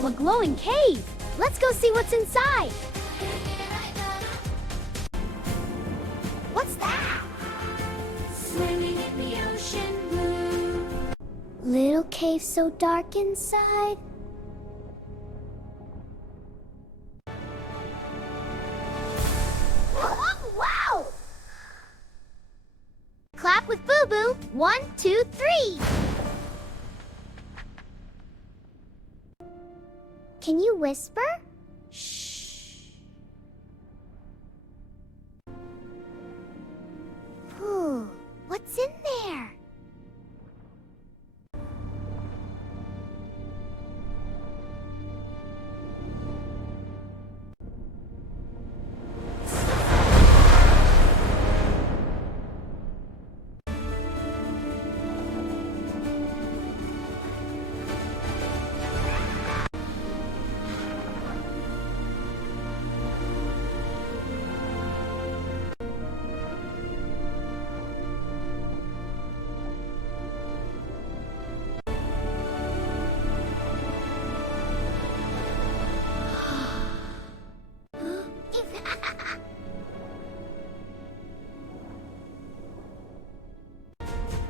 Wow, a glowing cave! Let's go see what's inside! What's that? Swimming in the ocean blue. Little cave so dark inside. Oh, wow! Clap with BUBU. 1, 2, 3. Can you whisper? Shh. Ooh, what's in there?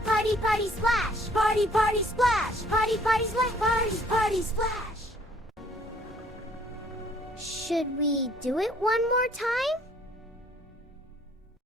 Party, party, splash! Party, party, splash! Party, party, splash! Party, party, splash! Should we do it one more time?